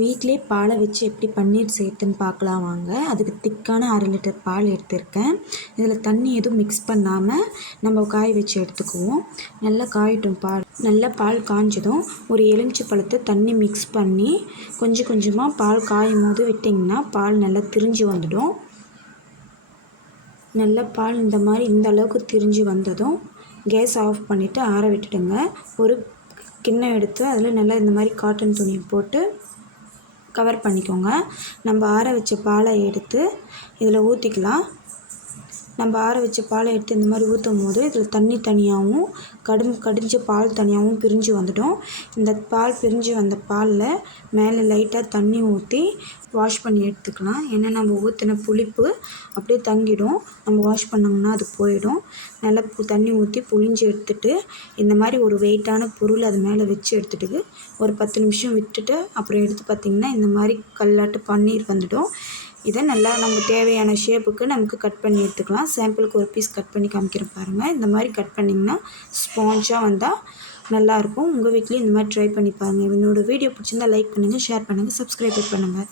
வீட்டிலே பாலை வச்சு எப்படி பன்னீர் செய்யறதுன்னு பார்க்கலாம் வாங்க. அதுக்கு திக்கான 1/2 லிட்டர் பால் எடுத்திருக்கேன். இதில் தண்ணி எதுவும் மிக்ஸ் பண்ணாமல் நம்ம காய வச்சு எடுத்துக்குவோம். நல்லா காயட்டும் பால். நல்லா பால் காய்ஞ்சதும் ஒரு எலுமிச்சை பழத்தை தண்ணி மிக்ஸ் பண்ணி கொஞ்சம் கொஞ்சமாக பால் காயும் போது விட்டிங்கன்னா பால் நல்லா திரிஞ்சு வந்துடும். நல்லா பால் இந்த அளவுக்கு திரிஞ்சு வந்ததும் கேஸ் ஆஃப் பண்ணிவிட்டு ஆற விட்டுடுங்க. ஒரு கிண்ணம் எடுத்து அதில் நல்லா இந்த மாதிரி காட்டன் துணியை போட்டு கவர் பண்ணிக்கோங்க. நம்ம ஆற வச்ச பாலை எடுத்து இதில் ஊற்றிக்கலாம். நம்ம ஆற வச்ச பாலை எடுத்து இந்த மாதிரி ஊற்றும் போது இதில் தண்ணி தனியாகவும் கடிஞ்ச பால் தனியாகவும் பிரிஞ்சு வந்துடும். இந்த பால் பிரிஞ்சு வந்த பாலில் மேலே லைட்டாக தண்ணி ஊற்றி வாஷ் பண்ணி எடுத்துக்கலாம். ஏன்னா நம்ம ஊற்றின புளிப்பு அப்படியே தங்கிடும். நம்ம வாஷ் பண்ணோம்னா அது போயிடும். நல்லா தண்ணி ஊற்றி புளிஞ்சு எடுத்துகிட்டு இந்த மாதிரி ஒரு வெயிட்டான பொருள் அது மேலே வச்சு எடுத்துகிட்டு ஒரு 10 நிமிஷம் விட்டுட்டு அப்புறம் எடுத்து பார்த்திங்கன்னா இந்த மாதிரி கல்லாட்டு பன்னீர் வந்துடும். இதை நல்லா நம்ம தேவையான ஷேப்புக்கு நமக்கு கட் பண்ணி எடுத்துக்கலாம். சாம்பிளுக்கு ஒரு பீஸ் கட் பண்ணி காமிக்கிறேன் பாருங்கள். இந்த மாதிரி கட் பண்ணிங்கன்னா ஸ்பாஞ்சாக வந்தால் நல்லாயிருக்கும். உங்கள் வீட்லேயும் இந்த மாதிரி ட்ரை பண்ணி பாருங்கள். என்னோடய வீடியோ பிடிச்சிருந்தால் லைக் பண்ணுங்கள், ஷேர் பண்ணுங்கள், சப்ஸ்கிரைப் பண்ணுங்கள்.